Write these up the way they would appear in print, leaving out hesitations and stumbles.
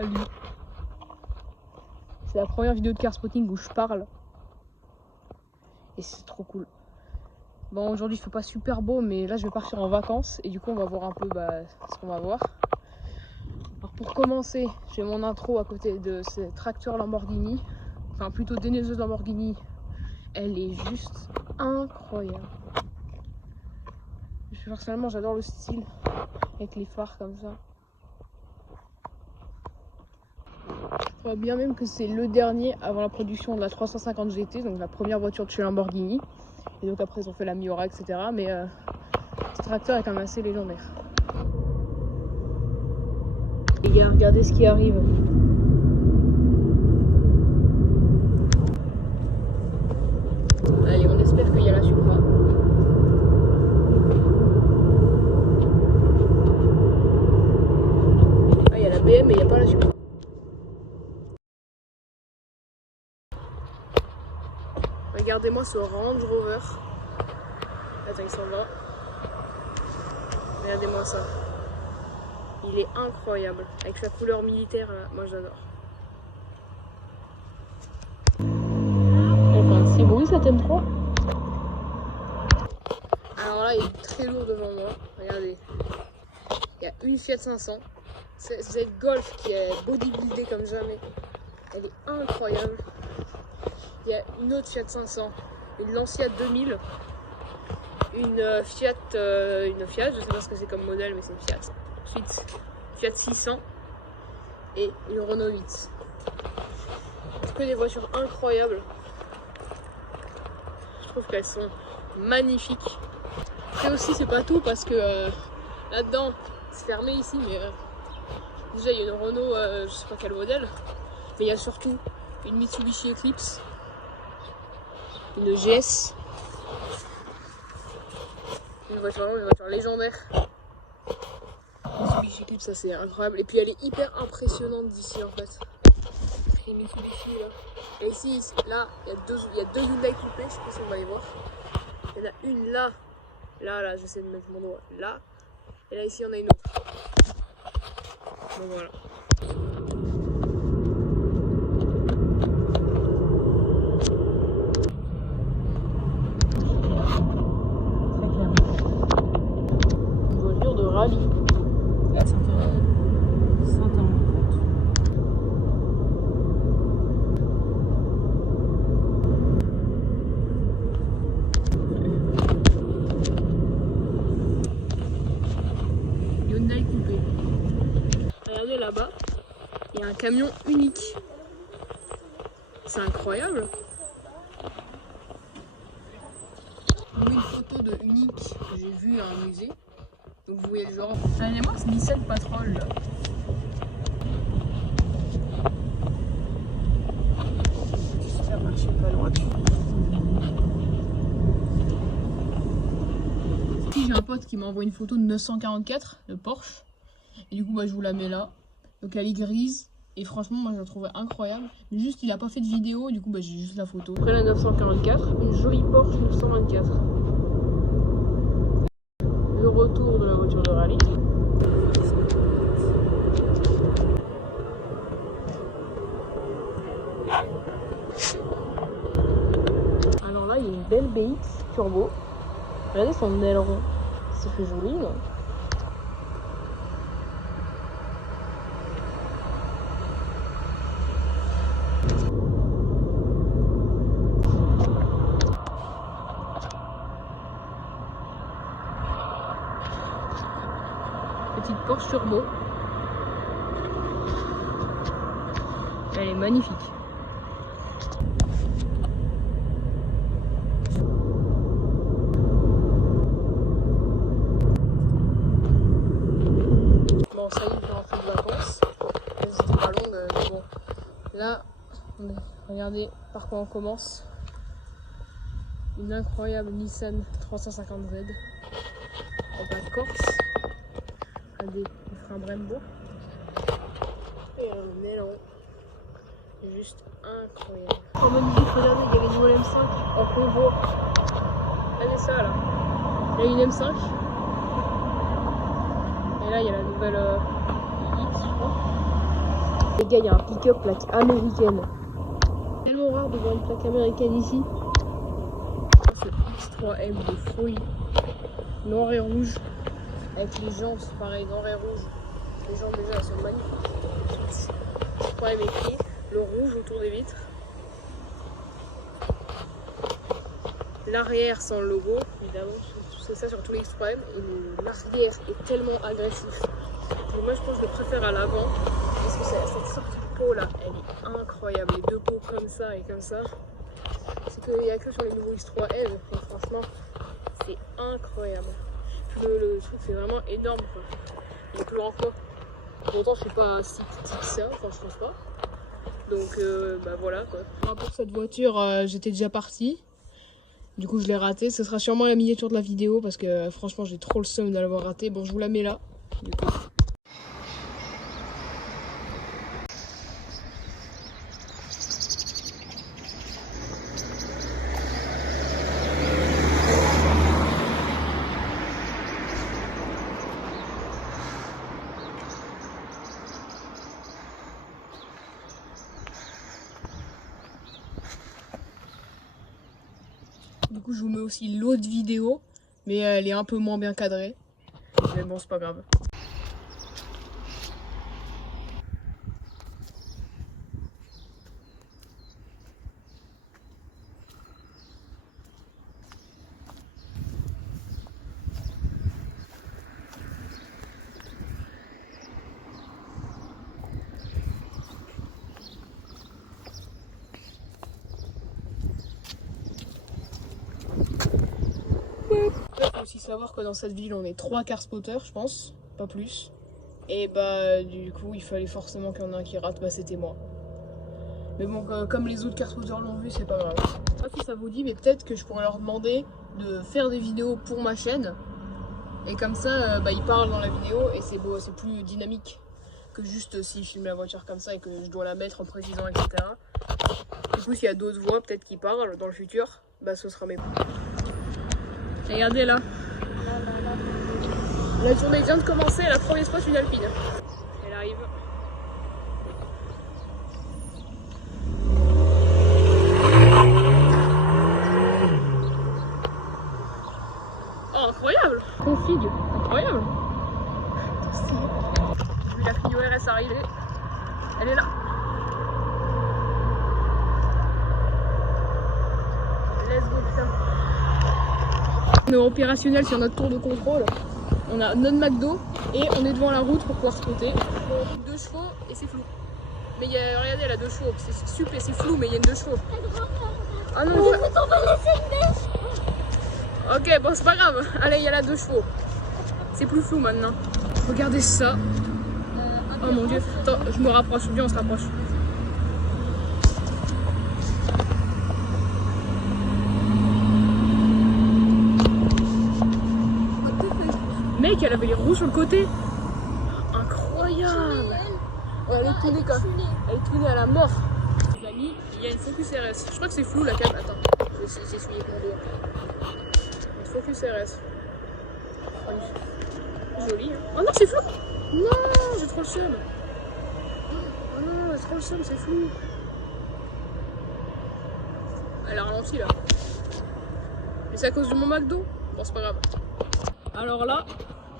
Salut. C'est la première vidéo de car spotting où je parle. Et c'est trop cool. Bon, aujourd'hui il fait pas super beau, mais là je vais partir en vacances. Et du coup on va voir un peu ce qu'on va voir. Alors pour commencer, j'ai mon intro à côté de ces tracteurs Lamborghini. Enfin plutôt déneiseuse Lamborghini. Elle est juste incroyable. Personnellement j'adore le style. Avec les phares comme ça. Je crois bien même que c'est le dernier avant la production de la 350 GT, donc la première voiture de chez Lamborghini. Et donc après ils ont fait la Miura, etc. Mais ce tracteur est quand même assez légendaire. Les gars, regardez ce qui arrive. Allez, on espère qu'il y a la Supra. Ah, il y a la BM mais il n'y a pas la Supra. Regardez-moi ce Range Rover. Attends, il s'en va. Regardez-moi ça. Il est incroyable. Avec sa couleur militaire, moi j'adore. Enfin, c'est beau cette M3. Alors là, il est très lourd devant moi. Regardez. Il y a une Fiat 500. Cette Golf qui est bodybuildée comme jamais. Elle est incroyable. Il y a une autre Fiat 500. Une Lancia 2000. Une Fiat, je sais pas ce que c'est comme modèle, mais c'est une Fiat. Ensuite, Fiat 600 et une Renault 8. C'est que des voitures incroyables. Je trouve qu'elles sont magnifiques. Après aussi, c'est pas tout parce que là-dedans, c'est fermé ici, mais déjà il y a une Renault, je sais pas quel modèle, mais il y a surtout une Mitsubishi Eclipse, une GS. Une voiture légendaire. Mitsubishi Eclipse, ça c'est incroyable. Et puis elle est hyper impressionnante d'ici en fait. Les Mitsubishi là. Et ici, là, il y a deux Hyundai coupés, je sais pas si on va les voir. Il y en a une là. Là, j'essaie de mettre mon doigt là. Et là ici, il y en a une autre. Bon voilà. Rallye. Là, c'est un Hyundai coupé. Regardez là-bas, il y a un camion unique. C'est incroyable. J'ai mis une photo de unique que j'ai vue à un musée. Donc vous voyez le genre. Regardez-moi ce Nissan Patrol là. J'espère marcher pas loin. Ici j'ai un pote qui m'a envoyé une photo de 944 de Porsche. Et du coup je vous la mets là. Donc elle est grise. Et franchement moi je la trouvais incroyable. Mais juste il a pas fait de vidéo. Du coup j'ai juste la photo. Après la 944, une jolie Porsche 924. Le retour de la voiture de rallye. Alors là, il y a une belle BX turbo. Regardez son aileron. Ça fait joli, non? Petite Porsche turbo. Elle est magnifique. Bon, ça y est, je vais rentrer de vacances. C'était pas longue, mais bon. Là, regardez par quoi on commence. Une incroyable Nissan 350Z. En bas de Corse. Des freins Brembo. Et un élan. Juste incroyable. Oh magnifique, regardez, il y avait une nouvelle M5 en convoi. Regardez ça là. Il y a une M5. Et là il y a la nouvelle X je crois. Les gars, il y a un pick-up plaque américaine. Tellement rare de voir une plaque américaine ici. Ce X3M de folie. Noir et rouge. Avec les jantes, c'est pareil, noir et rouge. Les jantes déjà, elles sont magnifiques. X3M écrit. Le rouge autour des vitres. L'arrière sans le logo, évidemment. C'est ça sur tous les X3M. Et l'arrière est tellement agressif. Et moi, je pense que je le préfère à l'avant. Parce que cette sorte de peau là, elle est incroyable. Les deux peaux comme ça et comme ça. C'est qu'il n'y a que sur les nouveaux X3L. Et franchement, c'est incroyable. Le truc, c'est vraiment énorme, quoi. Il est plus grand que moi. Pourtant, je suis pas si petit que ça. Enfin, je pense pas. Donc, bah voilà, quoi. Pour cette voiture, j'étais déjà partie. Du coup, je l'ai raté. Ce sera sûrement la miniature de la vidéo. Parce que franchement, j'ai trop le seum de l'avoir raté. Bon, je vous la mets là. Du coup. Du coup, je vous mets aussi l'autre vidéo, mais elle est un peu moins bien cadrée. Mais bon, c'est pas grave. Il faut aussi savoir que dans cette ville, on est 3 car spotters, je pense, pas plus. Et bah, du coup, il fallait forcément qu'il y en ait un qui rate, bah c'était moi. Mais bon, comme les autres car spotters l'ont vu, c'est pas grave. Je sais pas si ça vous dit, mais peut-être que je pourrais leur demander de faire des vidéos pour ma chaîne. Et comme ça, bah, ils parlent dans la vidéo et c'est beau, c'est plus dynamique que juste s'ils filment la voiture comme ça et que je dois la mettre en précisant, etc. Du coup, s'il y a d'autres voix peut-être qui parlent dans le futur, bah ce sera mes... Regardez là. La journée vient de commencer, la première spot une alpine. Elle arrive. Oh, incroyable! Config, incroyable! J'ai vu la Clio RS arriver. Elle est là. Let's go, putain. On est opérationnel sur notre tour de contrôle. On a notre McDo et on est devant la route pour pouvoir spotter. 2 chevaux et c'est flou. Mais il y a, regardez, elle a 2 chevaux. C'est super, c'est flou, mais il y a 2 chevaux. Ah non, on va laisser une. Ok, bon, c'est pas grave. Allez, il y a là 2 chevaux. C'est plus flou maintenant. Regardez ça. Oh mon dieu. Attends, je me rapproche. Viens, on se rapproche. Mec, elle avait les roues sur le côté. Incroyable. Elle est tunée quoi. Elle est tunée à la mort. Les amis, il y a une Focus RS. Je crois que c'est flou la carte. Attends, je vais essayer avec mon doigt. Une Focus RS. Joli. Hein. Oh non, c'est flou. Non, j'ai trop le seum. Oh non, j'ai trop le seum, c'est flou. Elle a ralenti là. Mais c'est à cause de mon McDo. Bon, c'est pas grave.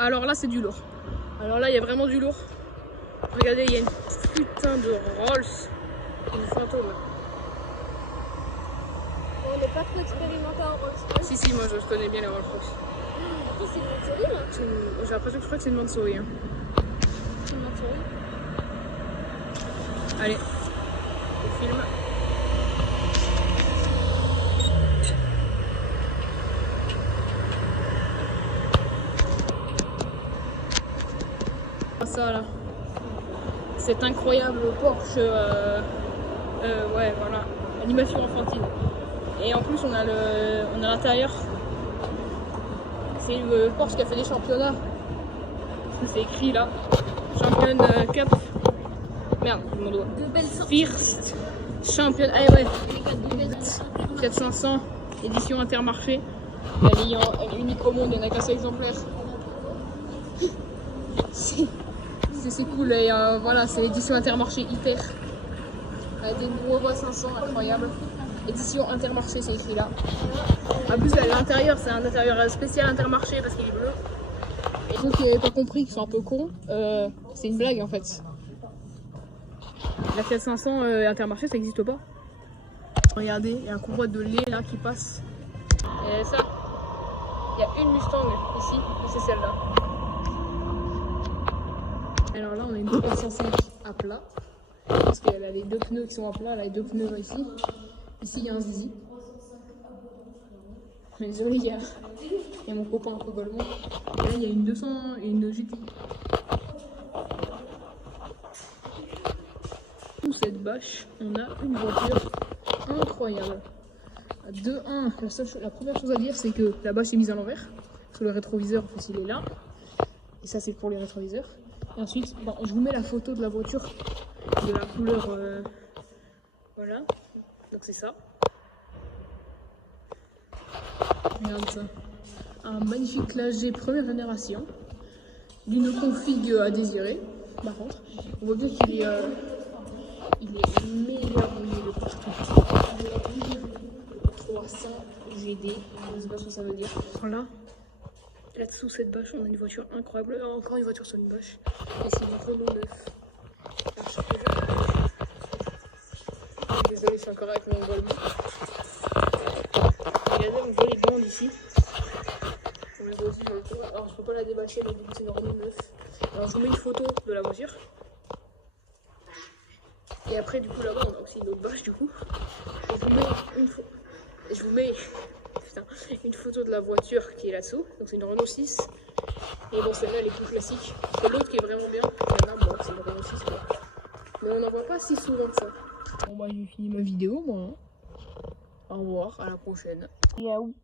Alors là c'est du lourd. Alors là il y a vraiment du lourd. Regardez, il y a une putain de Rolls. Une fantôme. On n'est pas trop expérimenté en Rolls. Si, moi je connais bien les Rolls Royce. C'est une Mansory, hein? J'ai l'impression que je crois que c'est une Mansory. Hein. C'est une Mansory. Allez, on filme. Ça là, cet incroyable Porsche, ouais voilà, animation enfantine. Et en plus on a l'intérieur. C'est le Porsche qui a fait des championnats. C'est écrit là, championne cup. Merde, mon doigt. First champion. Ah ouais. Fiat 500 édition Intermarché. Elle est unique au monde, il n'y en a qu'un seul exemplaire. C'est c'est cool. Et voilà, c'est l'édition Intermarché hyper. Avec des gros 500, incroyable. Édition Intermarché, c'est écrit là. En plus, l'intérieur, c'est un intérieur spécial Intermarché parce qu'il est bleu. Et ceux qui n'avaient pas compris, qui sont un peu cons, c'est une blague en fait. La Fiat 500 Intermarché, ça n'existe pas. Regardez, il y a un convoi de lait là qui passe. Et ça, il y a une Mustang ici, et c'est celle-là. Alors là, on a une 305 à plat. Parce qu'elle a les deux pneus qui sont à plat, elle a les deux pneus ici. Ici, il y a un zizi. Désolé, il y a mon copain un peu golemont. Et là, il y a une 200 et une GT. Sous cette bâche, on a une voiture incroyable. De 1, la première chose à dire, c'est que la bâche est mise à l'envers. Parce que le rétroviseur, en fait, il est là. Et ça, c'est pour les rétroviseurs. Et ensuite, bon, je vous mets la photo de la voiture, de la couleur. Voilà. Donc, c'est ça. Regarde ça. Un magnifique classe G première génération. D'une config à désirer. Par contre, on voit bien qu'il est, meilleur de partout. 300 GD, je sais pas ce que ça veut dire. Voilà. Là-dessous, cette bâche, on a une voiture incroyable. Encore une voiture sur une bâche. Et c'est du Renault 9. Désolé, je suis encore avec mon golemont. Regardez, on voit les bandes ici. On les voit aussi sur le tour. Alors, je peux pas la débâcher, donc du coup, c'est une Renault 9. Alors, je vous mets une photo de la voiture. Et après, du coup, là-bas, on a aussi une autre bâche, du coup. Et je vous mets une photo de la voiture qui est là-dessous. Donc, c'est une Renault 6. Et bon, celle-là, elle est plus classique. Et l'autre qui est vraiment bien, il y en a, bon, c'est une Renault 6, quoi. Mais on n'en voit pas si souvent que ça. Bon, bah, j'ai fini ma vidéo, moi. Au revoir, à la prochaine. Miaou.